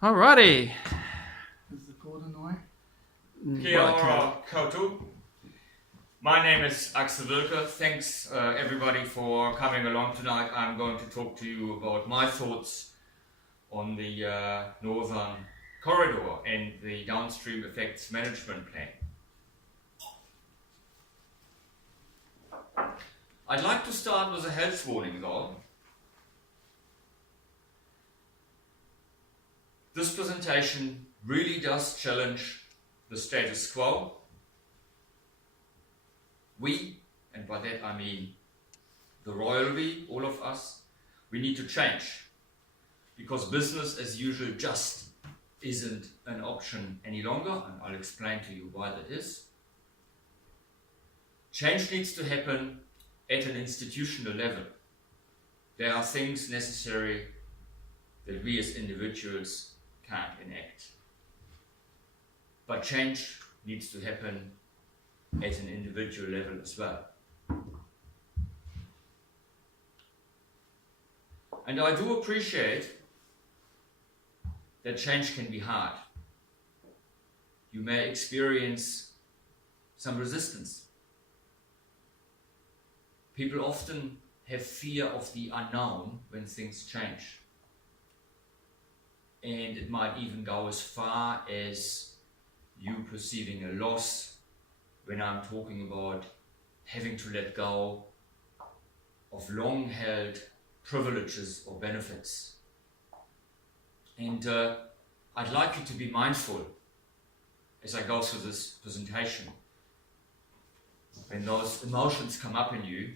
Alrighty. Is the Gordon away? Kia ora koutou. My name is Axel Wilke. Thanks everybody for coming along tonight. I'm going to talk to you about my thoughts on the Northern Corridor and the Downstream Effects Management Plan. I'd like to start with a health warning though. This presentation really does challenge the status quo. We, and by that I mean the royal we, all of us, we need to change. Because business as usual just isn't an option any longer, and I'll explain to you why that is. Change needs to happen at an institutional level. There are things necessary that we as individuals can't enact. But change needs to happen at an individual level as well. And I do appreciate that change can be hard. You may experience some resistance. People often have fear of the unknown when things change. And it might even go as far as you perceiving a loss when I'm talking about having to let go of long-held privileges or benefits. And I'd like you to be mindful as I go through this presentation. When those emotions come up in you,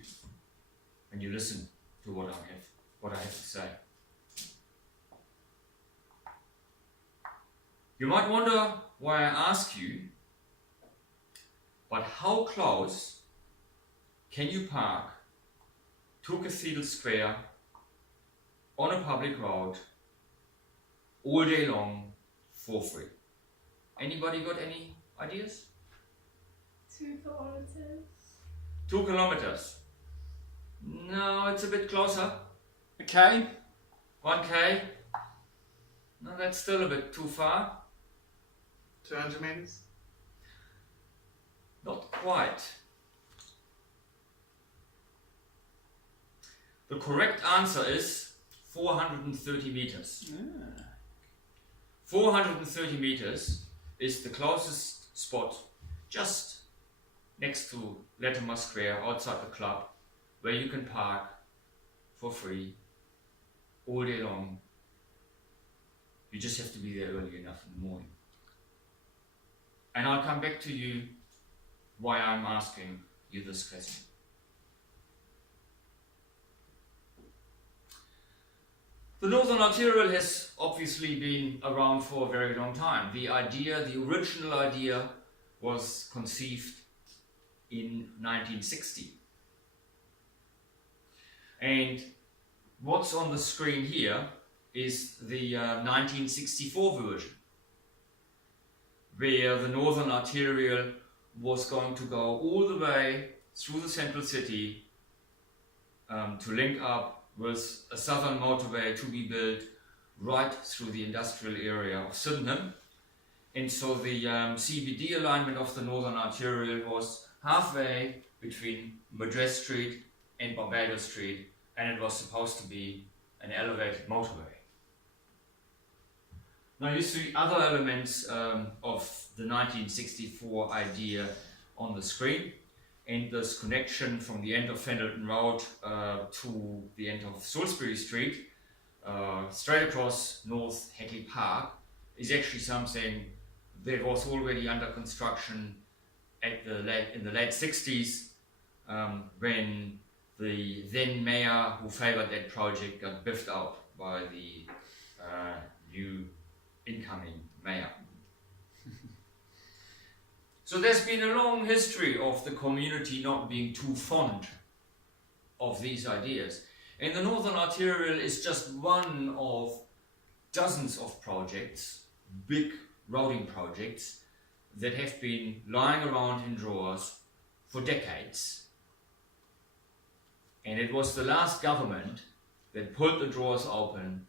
and you listen to what I have to say. You might wonder why I ask you, but how close can you park to Cathedral Square on a public road all day long for free? Anybody got any ideas? 2 kilometers. 2 kilometers. No, it's a bit closer. Okay. 1K. No, that's still a bit too far. 200 meters? Not quite. The correct answer is 430 meters. Yeah. 430 meters is the closest spot just next to Latimer Square outside the club where you can park for free all day long. You just have to be there early enough in the morning. And I'll come back to you why I'm asking you this question. The Northern Arterial has obviously been around for a very long time. The original idea was conceived in 1960. And what's on the screen here is the 1964 version, where the Northern Arterial was going to go all the way through the central city to link up with a southern motorway to be built right through the industrial area of Sydenham. And so the CBD alignment of the Northern Arterial was halfway between Madras Street and Barbados Street, and it was supposed to be an elevated motorway. Now you see other elements of the 1964 idea on the screen, and this connection from the end of Fendleton Road to the end of Salisbury Street, straight across North Hackley Park, is actually something that was already under construction in the late 60s when the then mayor who favored that project got biffed out by the new incoming mayor. So there's been a long history of the community not being too fond of these ideas. And the Northern Arterial is just one of dozens of projects, big roading projects, that have been lying around in drawers for decades. And it was the last government that pulled the drawers open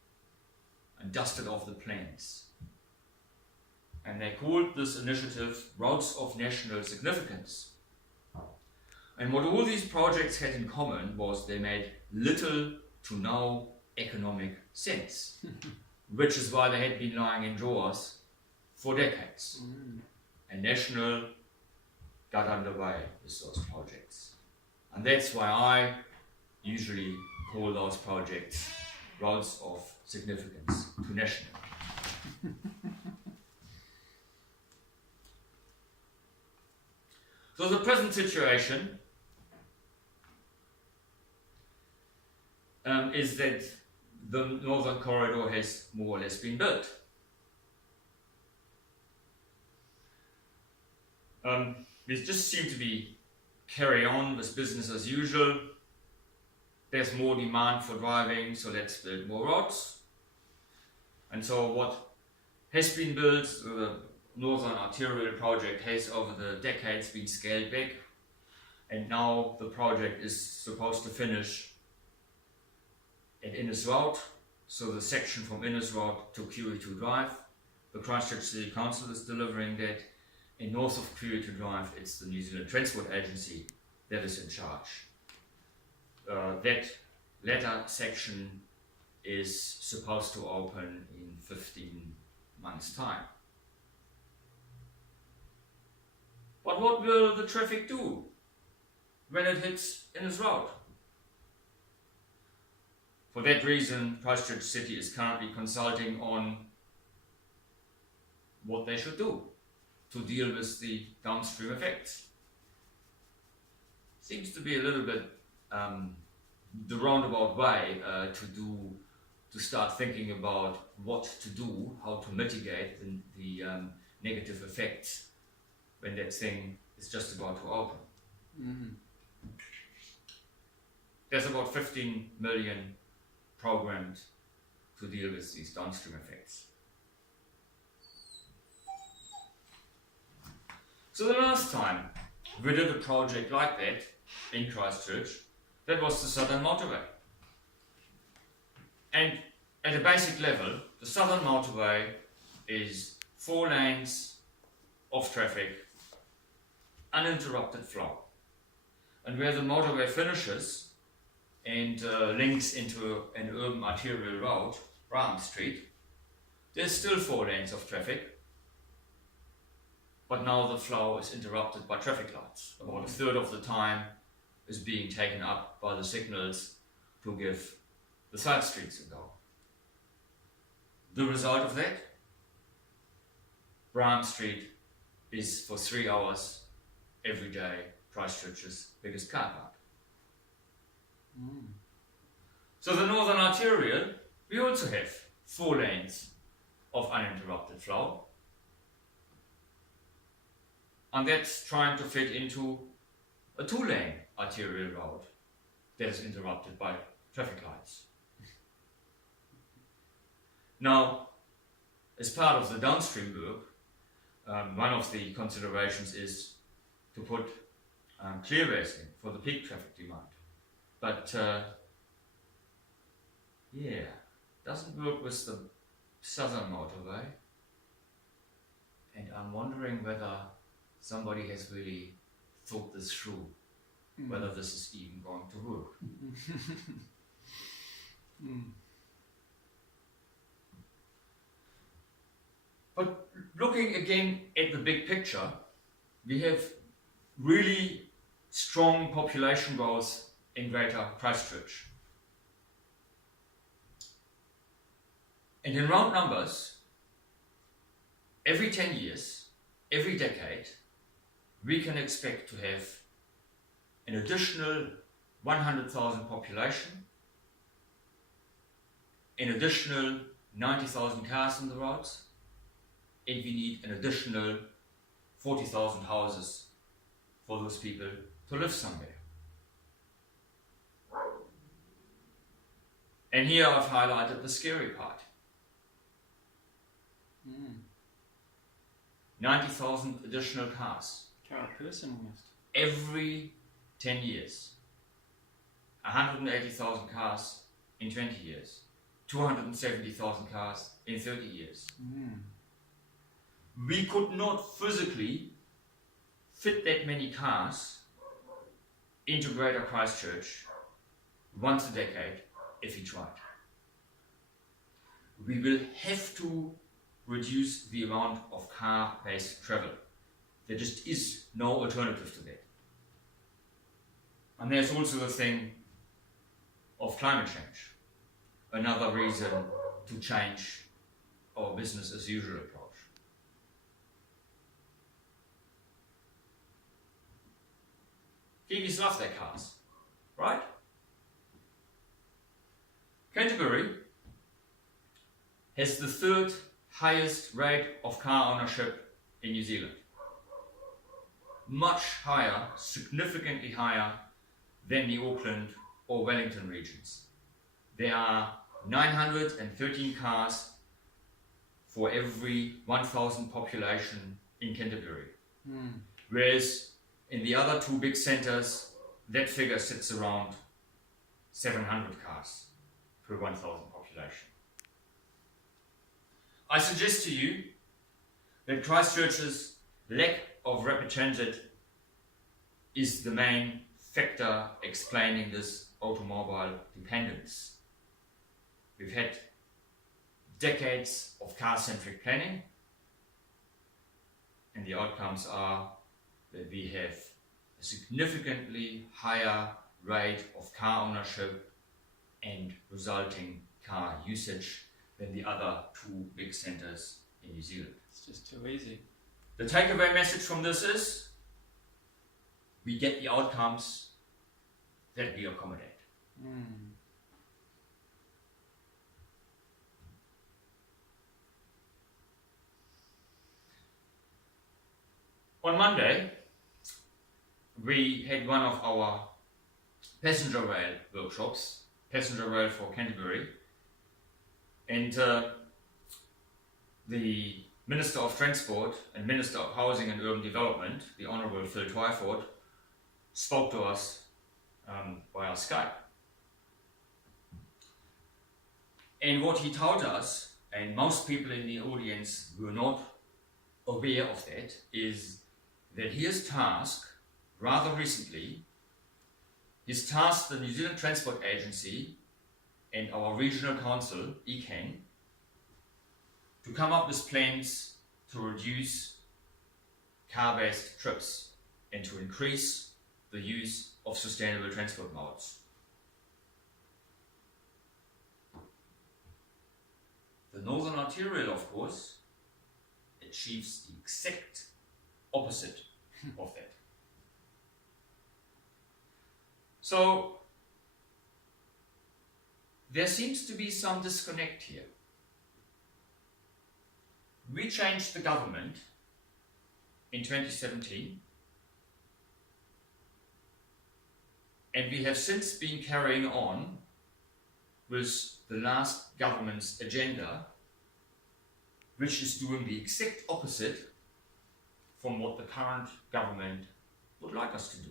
and dusted off the plains. And they called this initiative Routes of National Significance. And what all these projects had in common was they made little to no economic sense, which is why they had been lying in drawers for decades. And National got underway with those projects. And that's why I usually call those projects routes of significance to national. So the present situation is that the northern corridor has more or less been built. We just seem to be carry on with business as usual. There's more demand for driving, so let's build more roads. And so what has been built, the Northern Arterial project, has over the decades been scaled back, and now the project is supposed to finish at Innisroad, so the section from Innisroad to QE2 Drive. The Christchurch City Council is delivering that. And north of QE2 Drive, it's the New Zealand Transport Agency that is in charge. That latter section is supposed to open in 15 months' time. But what will the traffic do when it hits Innisroad? For that reason, Christchurch City is currently consulting on what they should do to deal with the downstream effects. Seems to be a little bit the roundabout way to start thinking about what to do, how to mitigate the negative effects when that thing is just about to open. There's about 15 million programmed to deal with these downstream effects. So the last time we did a project like that in Christchurch, that was the Southern Motorway. And at a basic level, the Southern Motorway is 4 lanes of traffic, uninterrupted flow. And where the motorway finishes and links into an urban arterial road, Brown Street, there's still 4 lanes of traffic. But now the flow is interrupted by traffic lights. About a third of the time is being taken up by the signals to give the side streets a go. The result of that? Brown Street is for 3 hours every day Christchurch's biggest car park. So the Northern Arterial, we also have 4 lanes of uninterrupted flow. And that's trying to fit into a 2-lane arterial road that is interrupted by traffic lights. Now, as part of the downstream work, one of the considerations is to put clearways in for the peak traffic demand. But doesn't work with the Southern Motorway. And I'm wondering whether somebody has really thought this through, whether this is even going to work. But looking again at the big picture, we have really strong population growth in Greater Christchurch. And in round numbers, every 10 years, every decade, we can expect to have an additional 100,000 population, an additional 90,000 cars on the roads, and we need an additional 40,000 houses for those people to live somewhere. And here I've highlighted the scary part. 90,000 additional cars. Per person almost. Every 10 years. 180,000 cars in 20 years. 270,000 cars in 30 years. Mm. We could not physically fit that many cars into Greater Christchurch once a decade if we tried. We will have to reduce the amount of car-based travel. There just is no alternative to that. And there's also the thing of climate change. Another reason to change our business as usual approach. Kiwis love their cars, right? Canterbury has the third highest rate of car ownership in New Zealand. Much higher, significantly higher than the Auckland or Wellington regions. There are 913 cars for every 1,000 population in Canterbury. Mm. Whereas in the other two big centres, that figure sits around 700 cars per 1,000 population. I suggest to you that Christchurch's lack of rapid transit is the main factor explaining this automobile dependence. We've had decades of car-centric planning, and the outcomes are that we have a significantly higher rate of car ownership and resulting car usage than the other two big centres in New Zealand. It's just too easy. The takeaway message from this is we get the outcomes that we accommodate. Mm. On Monday, we had one of our passenger rail workshops, passenger rail for Canterbury, and the Minister of Transport and Minister of Housing and Urban Development, the Honourable Phil Twyford, spoke to us via Skype. And what he told us, and most people in the audience were not aware of that, is that his task, rather recently, he's tasked the New Zealand Transport Agency and our regional council, ECAN, to come up with plans to reduce car-based trips and to increase the use of sustainable transport modes. The Northern Arterial, of course, achieves the exact opposite of that. So, there seems to be some disconnect here. We changed the government in 2017, and we have since been carrying on with the last government's agenda, which is doing the exact opposite from what the current government would like us to do.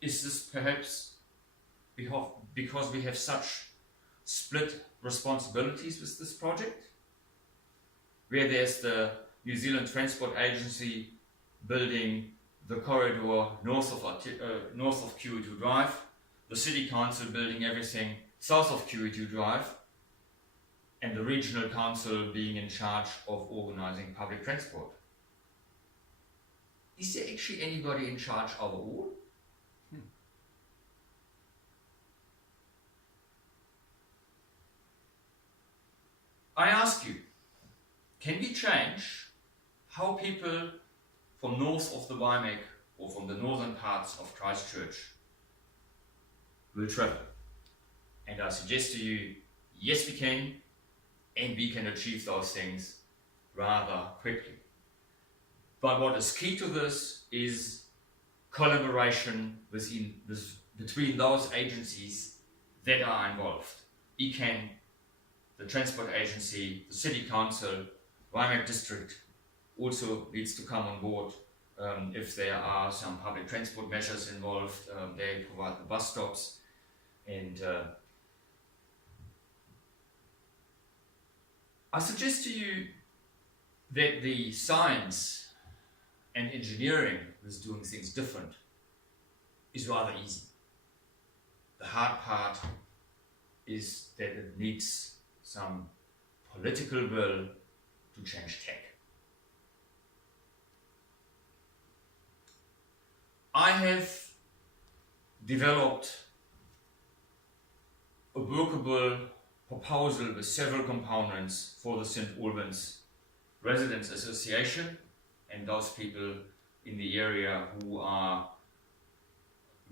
Is this perhaps because we have such split responsibilities with this project? Where there's the New Zealand Transport Agency building the corridor north of QE2 Drive, the City Council building everything south of QE2 Drive, and the Regional Council being in charge of organising public transport. Is there actually anybody in charge overall? I ask you, can we change how people from north of the Waimea or from the northern parts of Christchurch will travel? And I suggest to you, yes we can, and we can achieve those things rather quickly. But what is key to this is collaboration between those agencies that are involved. ECAN, the Transport Agency, the City Council, Waimea District also needs to come on board. If there are some public transport measures involved, they provide the bus stops. And I suggest to you that the science and engineering with doing things different is rather easy. The hard part is that it needs some political will to change tech. I have developed a workable proposal with several components for the St. Albans Residents Association and those people in the area who are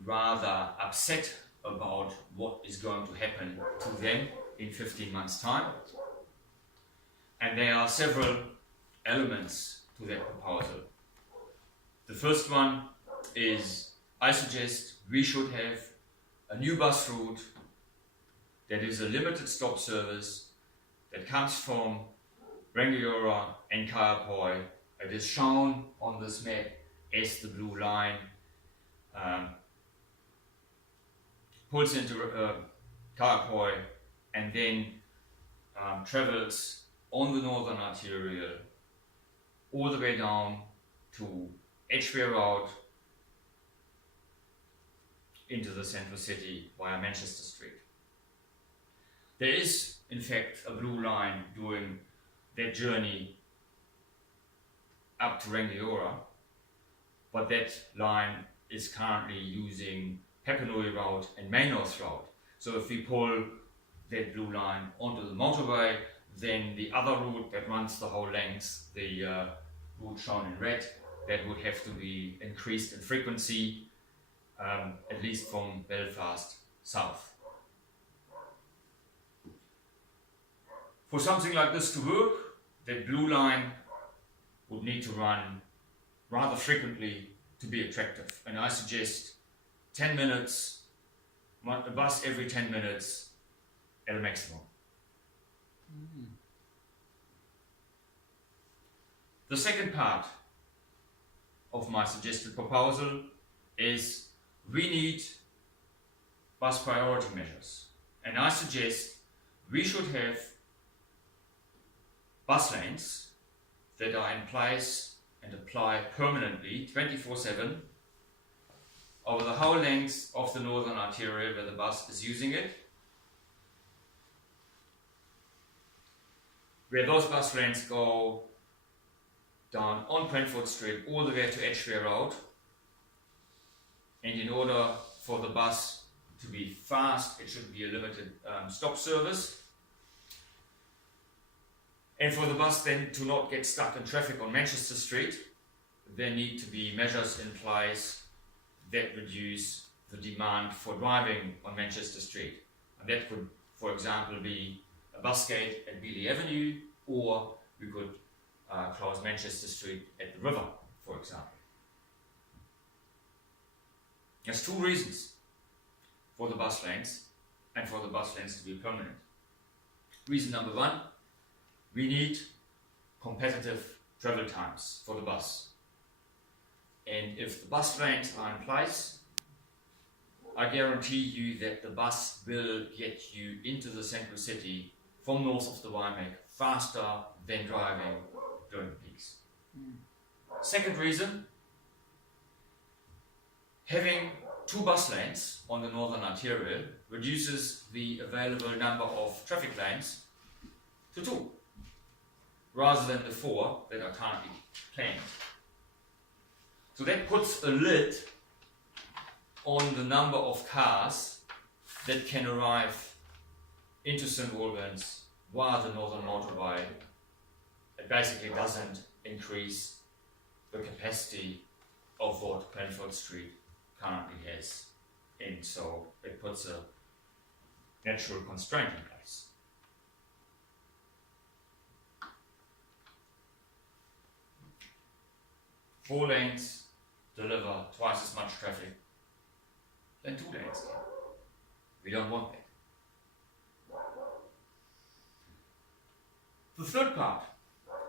rather upset about what is going to happen to them in 15 months' time. And there are several elements to that proposal. The first one is I suggest we should have a new bus route that is a limited stop service that comes from Rangiora and Kaiapoi. It is shown on this map as the blue line. Pulls into Kaiapoi and then travels on the Northern Arterial all the way down to Edgware Road into the central city via Manchester Street. There is, in fact, a blue line doing that journey up to Rangiora, but that line is currently using Papanui Road and Maynorth Road. So if we pull that blue line onto the motorway, then the other route that runs the whole length, the route shown in red, that would have to be increased in frequency, at least from Belfast south. For something like this to work, that blue line would need to run rather frequently to be attractive. And I suggest 10 minutes, a bus every 10 minutes at a maximum. The second part of my suggested proposal is we need bus priority measures. And I suggest we should have bus lanes that are in place and apply permanently 24/7 over the whole length of the Northern Arterial where the bus is using it, where those bus lanes go down on Brentford Street all the way to Edgware Road. And in order for the bus to be fast, it should be a limited stop service. And for the bus then to not get stuck in traffic on Manchester Street, there need to be measures in place that reduce the demand for driving on Manchester Street. And that could, for example, be a bus gate at Beeley Avenue, or we could close Manchester Street at the river, for example. There's two reasons for the bus lanes and for the bus lanes to be permanent. Reason number one, we need competitive travel times for the bus. And if the bus lanes are in place, I guarantee you that the bus will get you into the central city from north of the Waimak faster than driving during the peaks. Second reason, having two bus lanes on the Northern Arterial reduces the available number of traffic lanes to 2, rather than the 4 that are currently planned. So that puts a lid on the number of cars that can arrive into St. Albans via the Northern Motorway. It basically doesn't increase the capacity of what Brentford Street currently has, and so it puts a natural constraint in place. Four lanes deliver twice as much traffic than 2 lanes can. We don't want that. The third part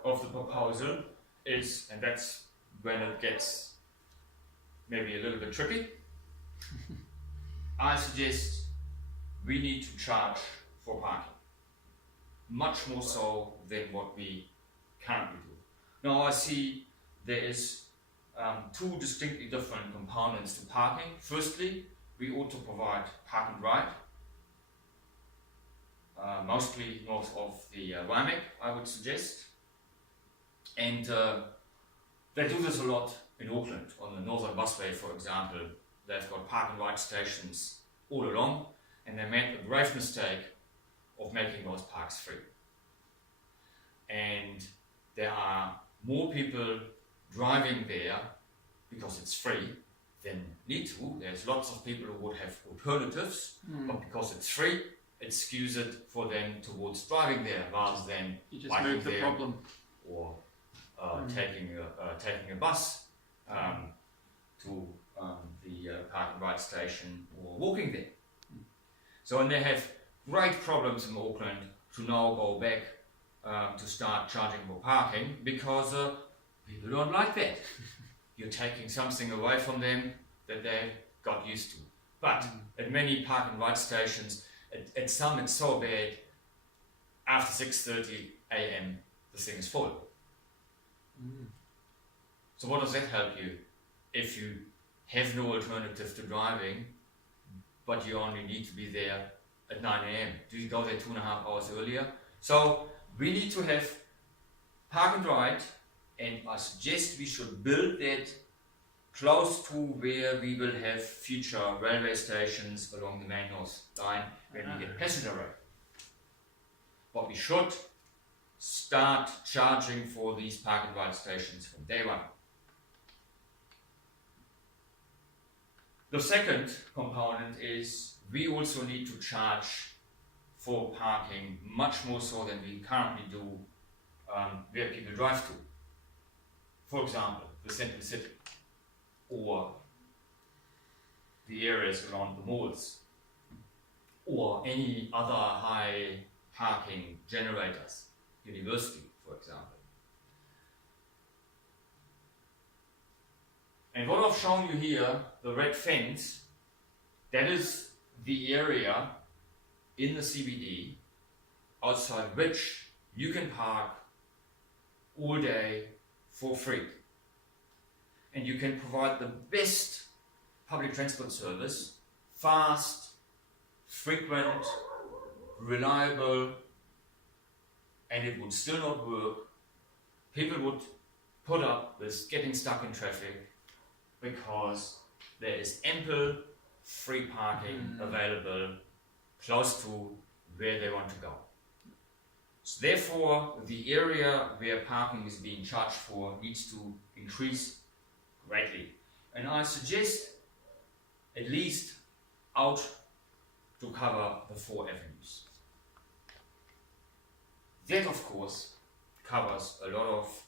of the proposal is, and that's when it gets maybe a little bit tricky, I suggest we need to charge for parking. Much more so than what we currently do. Now I see there is two distinctly different components to parking. Firstly, we ought to provide park and ride, mostly north of the WAMEC, I would suggest. And they do this a lot in Auckland, on the Northern Busway, for example. They've got park and ride stations all along, and they made the grave mistake of making those parks free. And there are more people driving there because it's free than need to. There's lots of people who would have alternatives, but because it's free, it skews it for them towards driving there rather than You just biking move the there problem. or taking a bus to the park and ride station or walking there. So, and they have great problems in Auckland to now go back to start charging for parking because people don't like that. You're taking something away from them that they got used to. But at many park and ride stations, at some it's so bad, after 6:30 a.m. the thing is full. So what does that help you if you have no alternative to driving, but you only need to be there at 9 a.m. Do you go there 2.5 hours earlier? So we need to have park and ride, and I suggest we should build that close to where we will have future railway stations along the main North Line when we get passenger rail. But we should start charging for these park and ride stations from day one. The second component is we also need to charge for parking much more so than we currently do where people drive to. For example, the central city or the areas around the malls or any other high parking generators, university for example. And what I've shown you here, the red fence, that is the area in the CBD outside which you can park all day for free. And you can provide the best public transport service, fast, frequent, reliable, and it would still not work. People would put up with getting stuck in traffic because there is ample free parking available close to where they want to go. So therefore, the area where parking is being charged for needs to increase greatly. And I suggest at least out to cover the 4 avenues. That, of course, covers a lot of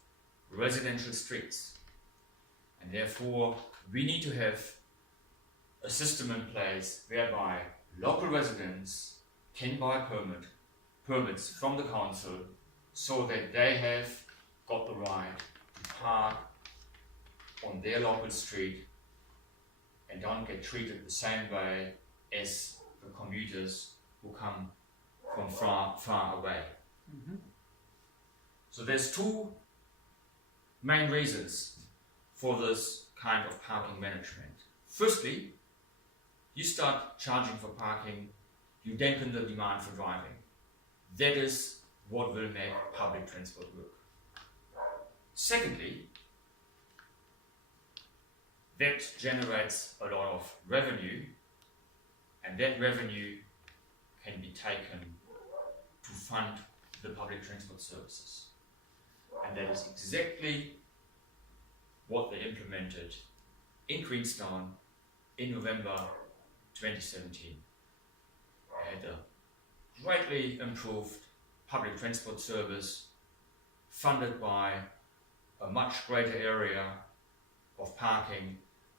residential streets. And therefore, we need to have a system in place whereby local residents can buy permits from the council so that they have got the right to park on their local street and don't get treated the same way as the commuters who come from far away. So there's 2 main reasons for this kind of parking management. Firstly, you start charging for parking, you dampen the demand for driving. That is what will make public transport work. Secondly, that generates a lot of revenue, and that revenue can be taken to fund the public transport services. And that is exactly what they implemented in Queenstown in November 2017. They had a greatly improved public transport service funded by a much greater area of parking.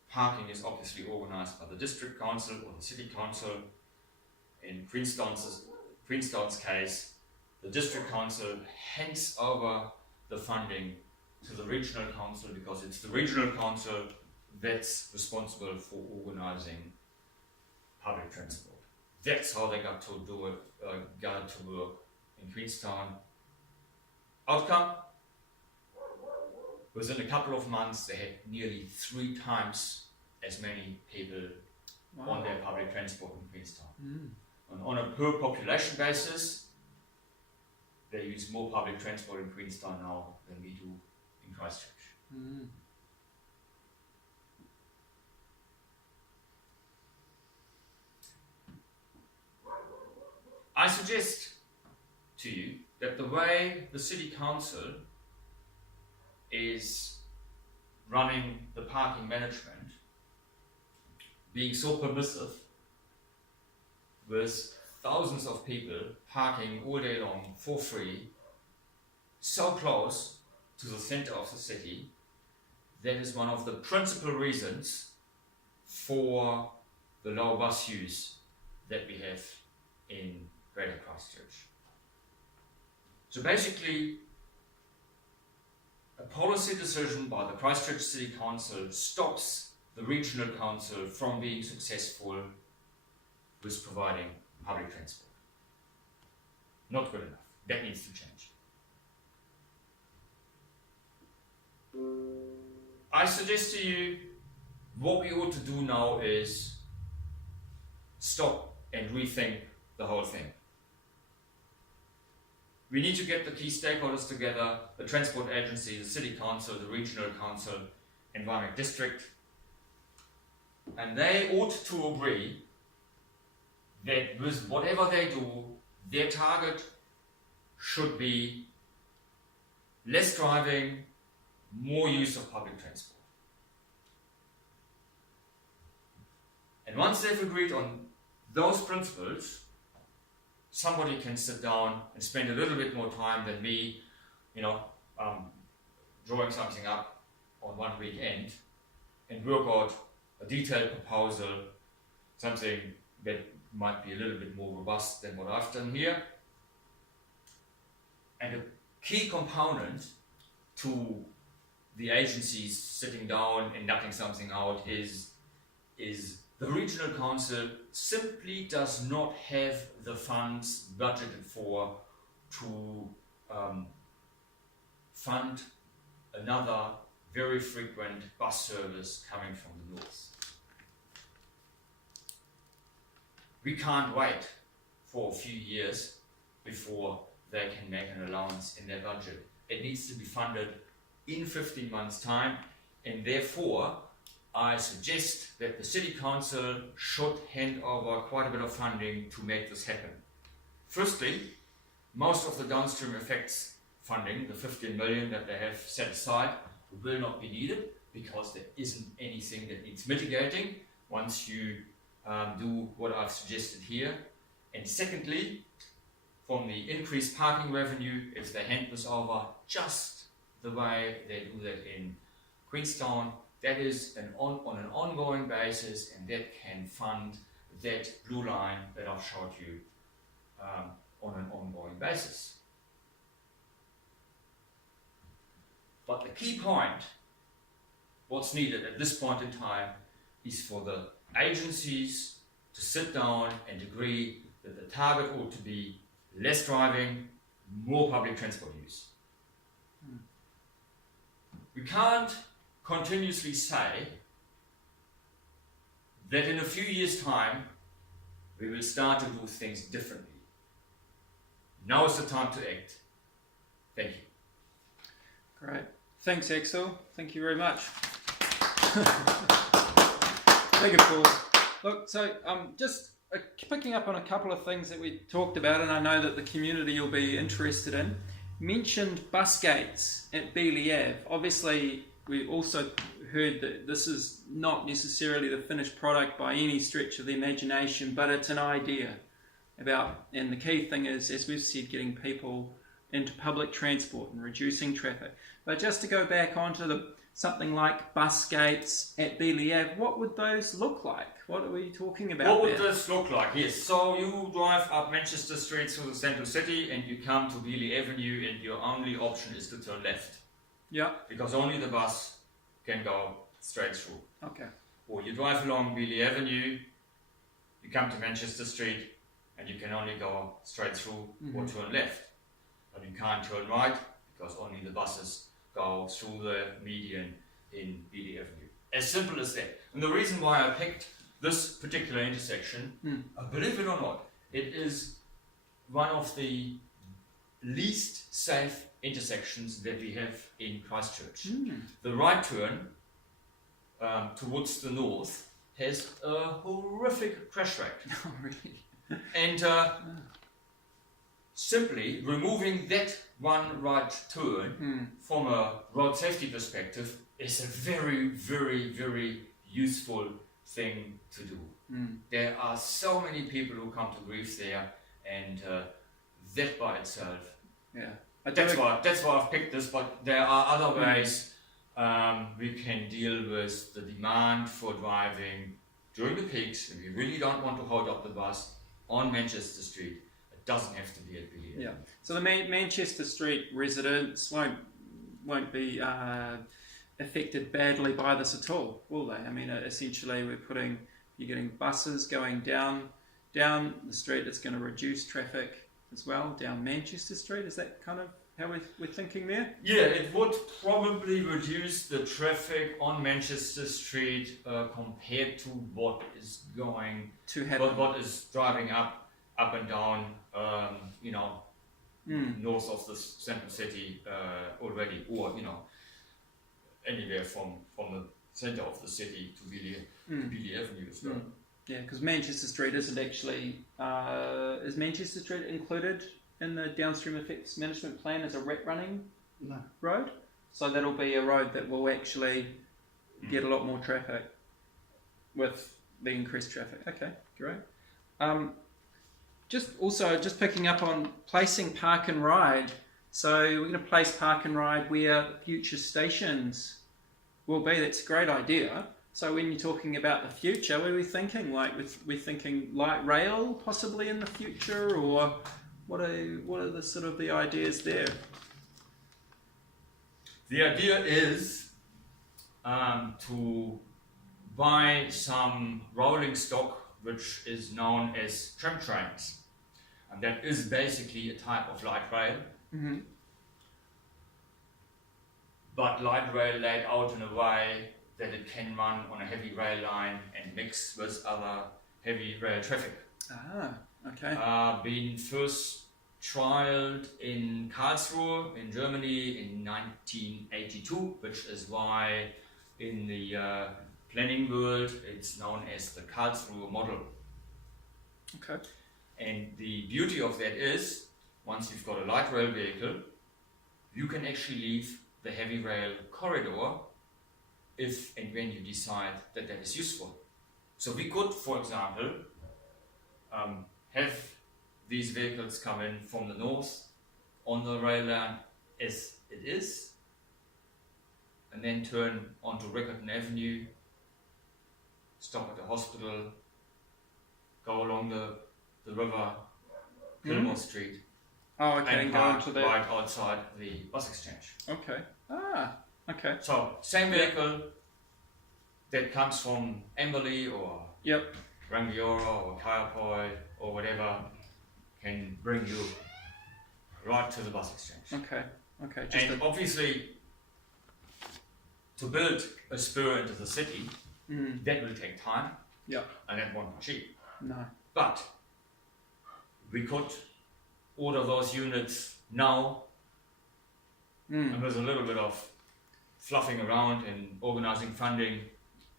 Parking is obviously organized by the district council or the city council. In Queenstown's case, the district council hands over the funding to the regional council because it's the regional council that's responsible for organizing public transport. That's how they got to do it, got to work in Queenstown. Outcome? Within a couple of months, they had nearly 3 times as many people on their public transport in Queenstown. And on a per population basis, they use more public transport in Queenstown now than we do in Christchurch. I suggest to you that the way the City Council is running the parking management, being so permissive, with thousands of people parking all day long for free, so close to the center of the city, that is one of the principal reasons for the low bus use that we have in Greater Christchurch. So basically, a policy decision by the Christchurch City Council stops the regional council from being successful with providing public transport. Not good enough. That needs to change. I suggest to you, what we ought to do now is stop and rethink the whole thing. We need to get the key stakeholders together, the transport agency, the city council, the regional council, environment district, and they ought to agree that with whatever they do, their target should be less driving, more use of public transport. And once they've agreed on those principles, somebody can sit down and spend a little bit more time than me, drawing something up on one weekend and work out a detailed proposal, something that might be a little bit more robust than what I've done here. And a key component to the agencies sitting down and knocking something out is the regional council simply does not have the funds budgeted for to fund another very frequent bus service coming from the north. We can't wait for a few years before they can make an allowance in their budget. It needs to be funded in 15 months' time, and therefore I suggest that the City Council should hand over quite a bit of funding to make this happen. Firstly, most of the downstream effects funding, the 15 million that they have set aside, will not be needed because there isn't anything that needs mitigating once you do what I've suggested here. And secondly, from the increased parking revenue, if they hand this over just the way they do that in Queenstown, that is on an ongoing basis, and that can fund that blue line that I've showed you on an ongoing basis. But the key point, what's needed at this point in time, is for the agencies to sit down and agree that the target ought to be less driving, more public transport use. We can't continuously say that in a few years' time we will start to do things differently. Now is the time to act. Thank you. Great. Thanks, Axel. Thank you very much. Big applause. Look, so just picking up on a couple of things that we talked about, and I know that the community will be interested in. Mentioned bus gates at Beeley Ave. Obviously, we also heard that this is not necessarily the finished product by any stretch of the imagination, but it's an idea about, and the key thing is, as we've said, getting people into public transport and reducing traffic. But just to go back onto something like bus gates at Beeley Ave, what would those look like? What are we talking about? What would this look like? Yes, so you drive up Manchester Street through the central city and you come to Beeley Avenue, and your only option is to turn left. Yeah. Because only the bus can go straight through. Okay. Or you drive along Beeley Avenue you come to Manchester Street and you can only go straight through or turn left. But you can't turn right because only the buses go through the median in Beatty Avenue. As simple as that. And the reason why I picked this particular intersection, believe it or not, it is one of the least safe intersections that we have in Christchurch. The right turn towards the north has a horrific crash rate. Oh, really? And simply removing that one right turn from a road safety perspective is a very, very, very useful thing to do. There are so many people who come to grief there, and that by itself, that's why I've picked this, but there are other ways we can deal with the demand for driving during the peaks, and we really don't want to hold up the bus on Manchester Street. It doesn't have to be at Billy. Yeah. So the Manchester Street residents won't be affected badly by this at all, will they? I mean, essentially, you're getting buses going down the street. It's going to reduce traffic as well down Manchester Street. Is that kind of how we're thinking there? Yeah, it would probably reduce the traffic on Manchester Street compared to what is going to happen. What is driving up and down, north of the central city already, or anywhere from the centre of the city to Billy Avenue as well. Yeah, because Manchester Street isn't actually... is Manchester Street included in the Downstream Effects Management Plan as a running road? So that'll be a road that will actually get a lot more traffic with the increased traffic. Okay, great. Just picking up on placing park and ride. So we're going to place park and ride where future stations will be. That's a great idea. So when you're talking about the future, what are we thinking? Like we're thinking light rail possibly in the future, or what are the sort of the ideas there? The idea is to buy some rolling stock which is known as tram trains, and that is basically a type of light rail. But light rail laid out in a way that it can run on a heavy rail line and mix with other heavy rail traffic. Okay. Been first trialed in Karlsruhe in Germany in 1982, which is why in the planning world it's known as the Karlsruhe model. Okay. And the beauty of that is, once you've got a light rail vehicle, you can actually leave the heavy rail corridor if and when you decide that that is useful. So we could, for example, have these vehicles come in from the north on the rail line as it is, and then turn onto Riccarton Avenue, stop at the hospital, go along the river, Gilmore Street, and go park into the... right outside the bus exchange. Okay. Okay. So, same vehicle that comes from Amberley or Rangiora or Kaiapoi or whatever can bring you right to the bus exchange. Okay. And obviously, to build a spur into the city, that will take time, and that won't be cheap. No. But we could order those units now, and with a little bit of fluffing around and organising funding,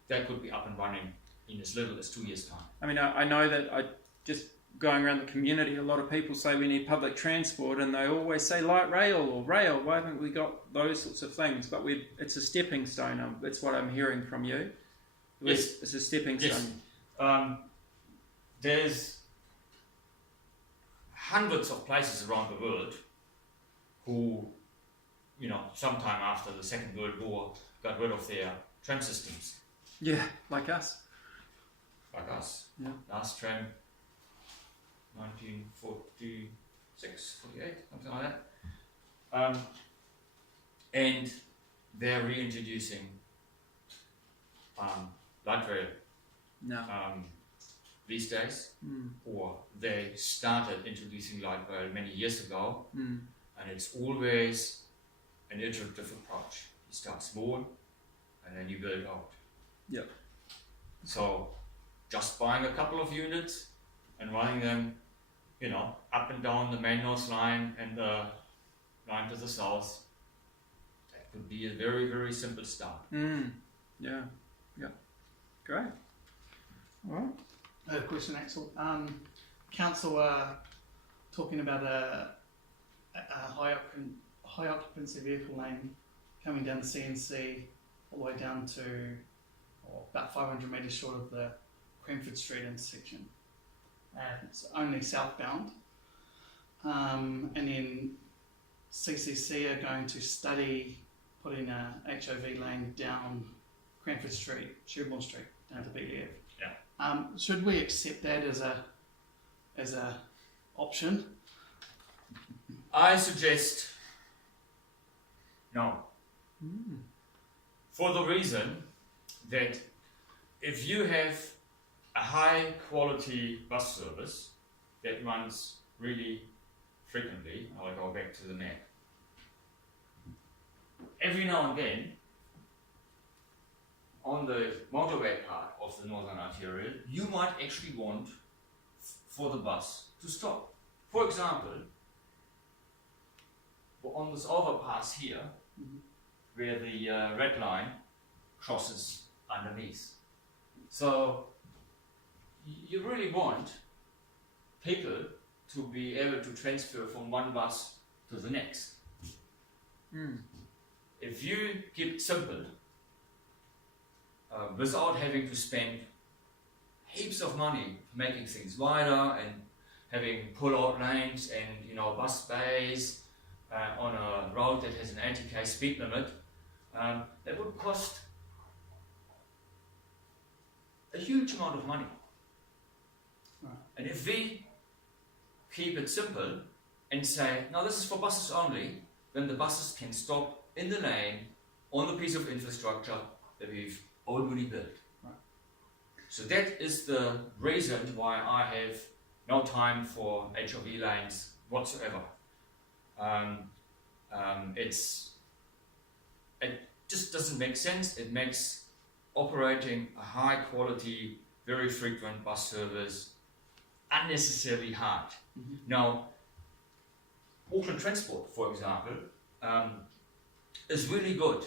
that could be up and running in as little as 2 years' time. I mean, I know that just going around the community, a lot of people say we need public transport, and they always say light rail or rail. Why haven't we got those sorts of things? But it's a stepping stone. That's what I'm hearing from you. Yes. It's a stepping stone. Yes. There's hundreds of places around the world who, sometime after the Second World War, got rid of their tram systems. Yeah, like us. Yeah. Last tram, 1946, 48, something like that. And they're reintroducing light rail. No. these days, or they started introducing light rail many years ago, and it's always an iterative approach. You start small, and then you build out. Yep. So, just buying a couple of units and running them, up and down the main north line and the line to the south, that could be a very, very simple start. Yeah. Great. All right. I have a question, Axel. Council are talking about a high occupancy vehicle lane coming down the CNC all the way down to about 500 metres short of the Cranford Street intersection. It's only southbound. And then CCC are going to study putting a HOV lane down Cranford Street, Sherborne Street, down to BDF. Yeah. Should we accept that as a option? I suggest no. For the reason that if you have a high quality bus service that runs really frequently, I'll go back to the map. Every now and then, on the motorway part of the Northern Arterial, you might actually want for the bus to stop. For example, on this overpass here, where the red line crosses underneath. So you really want people to be able to transfer from one bus to the next. If you keep it simple, without having to spend heaps of money making things wider and having pull-out lanes and bus bays on a road that has an 80k speed limit, that would cost a huge amount of money. Right. And if we keep it simple and say, no, this is for buses only, then the buses can stop in the lane on the piece of infrastructure that we've already built. Right. So that is the reason why I have no time for HOV lanes whatsoever. It just doesn't make sense. It makes operating a high quality, very frequent bus service unnecessarily hard. Now, Auckland Transport, for example, is really good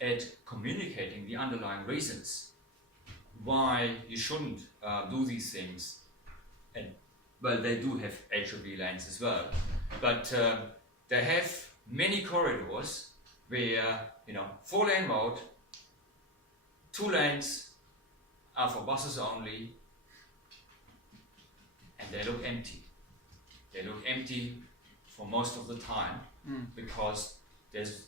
at communicating the underlying reasons why you shouldn't do these things. And well, they do have HOV lanes as well, but they have many corridors where 4-lane road, 2 lanes are for buses only, and they look empty. They look empty for most of the time because there's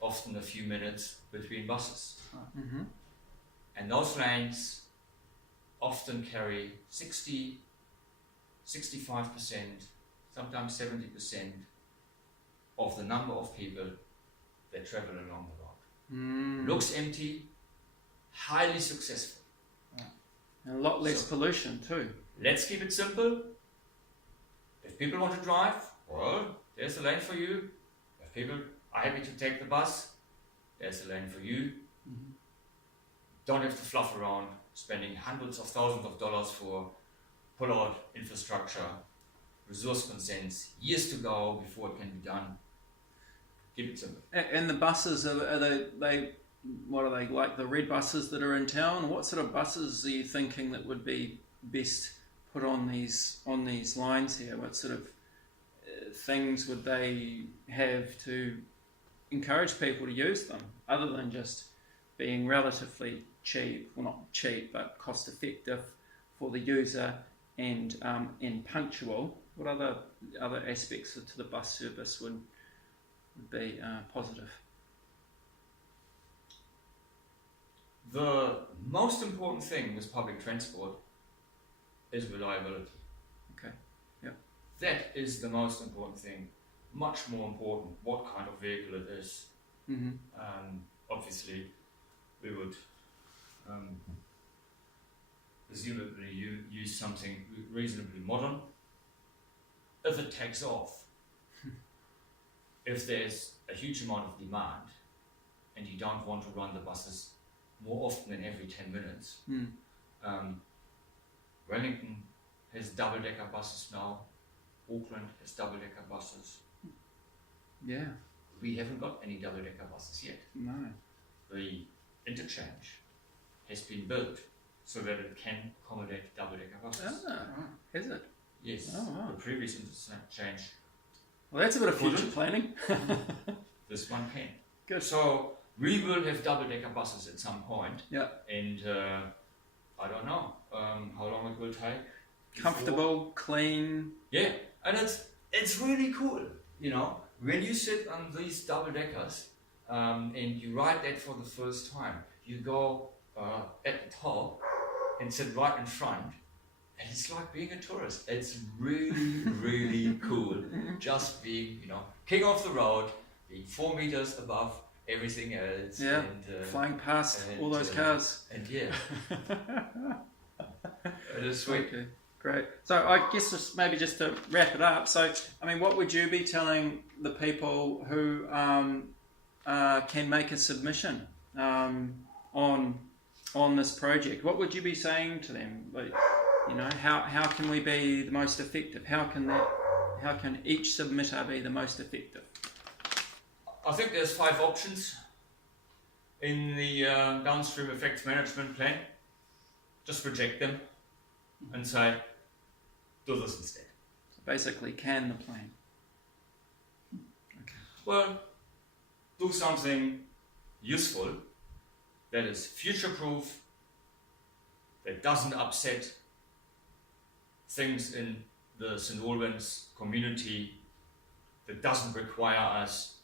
often a few minutes between buses. And those lanes often carry 60, 65%, sometimes 70% of the number of people that travel along the road. Looks empty, highly successful. And a lot less pollution too. Let's keep it simple. If people want to drive, well, there's a lane for you. If people are happy to take the bus, there's a lane for you. Don't have to fluff around spending hundreds of thousands of dollars for pull-out infrastructure, resource consents, years to go before it can be done. Keep it simple. And the buses, are they what are they, like the red buses that are in town? What sort of buses are you thinking that would be best put on these lines here? What sort of things would they have to encourage people to use them, other than just being relatively cheap, well not cheap, but cost effective for the user and punctual? What other aspects to the bus service would be positive? The most important thing with public transport is reliability. Okay. Yeah. That is the most important thing. Much more important what kind of vehicle it is. Obviously, we would presumably you use something reasonably modern. If it takes off, if there's a huge amount of demand, and you don't want to run the buses more often than every 10 minutes, Wellington has double-decker buses now. Auckland has double-decker buses. Yeah. We haven't got any double-decker buses yet. No. The interchange has been built so that it can accommodate double-decker buses. Ah, is it? Yes. Oh, wow. The previous interchange, Well, that's a bit of future Couldn't. planning. this one can. Good. So we will have double-decker buses at some point. Yeah. And I don't know how long it will take. before- Comfortable, clean. Yeah, and it's really cool, you know, when you sit on these double deckers and you ride that for the first time. You go at the top and sit right in front, and it's like being a tourist. It's really, really cool. Just being, you know, king of the road, being 4 meters above everything else. Yeah. And, Flying past and, all those cars. And yeah, it is sweet. Okay, great. So I guess maybe just to wrap it up. So, I mean, what would you be telling the people who can make a submission on this project? What would you be saying to them? Like, you know, how can we be the most effective? How can each submitter be the most effective? I think there's 5 options in the downstream effects management plan. Just reject them and say, do this instead. So basically, can the plan? Okay. Well, do something useful that is future-proof, that doesn't upset things in the St. Albans community, that doesn't require us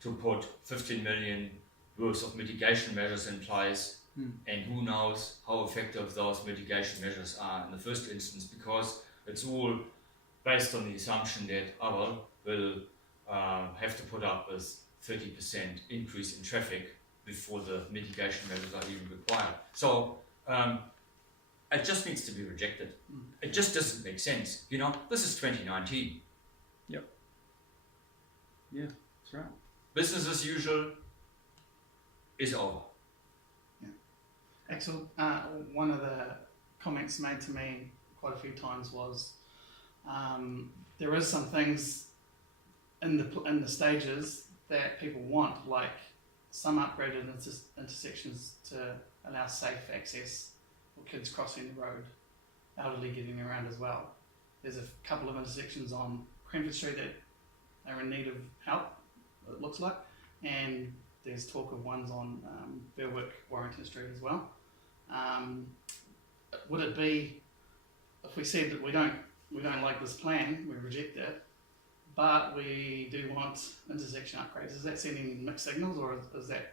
to put 15 million worth of mitigation measures in place, and who knows how effective those mitigation measures are in the first instance, because it's all based on the assumption that Arterial will have to put up a 30% increase in traffic before the mitigation measures are even required. So it just needs to be rejected. It just doesn't make sense. You know, this is 2019. Yep. Yeah, that's right. Business as usual is over. Axel, one of the comments made to me quite a few times was there is some things in the stages that people want, like some upgraded intersections to allow safe access for kids crossing the road, elderly getting around as well. There's a couple of intersections on Cranford Street that are in need of help, it looks like, and there's talk of ones on Berwick, Warrington Street as well. Would it be, if we said that we don't like this plan, we reject it, but we do want intersection upgrades, is that sending mixed signals, or is that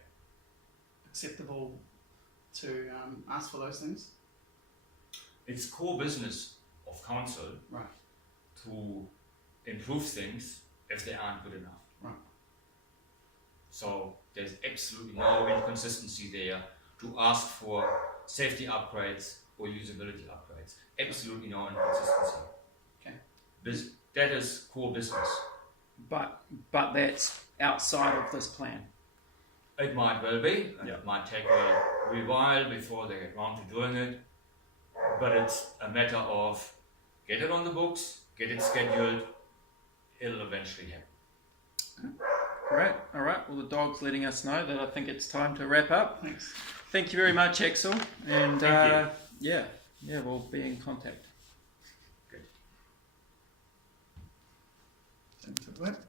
acceptable to ask for those things? It's core business of council Right. to improve things if they aren't good enough. Right. So there's absolutely no inconsistency there to ask for safety upgrades or usability upgrades. Absolutely no inconsistency. Okay. That is core business. But that's outside of this plan. It might well be, and Yeah. it might take a wee while before they get round to doing it, but it's a matter of get it on the books, get it scheduled, it'll eventually happen. Great. All right. Well, the dog's letting us know that I think it's time to wrap up. Thanks. Thank you very much, Axel. And Thank yeah, we'll be in contact. Good. Don't talk about it.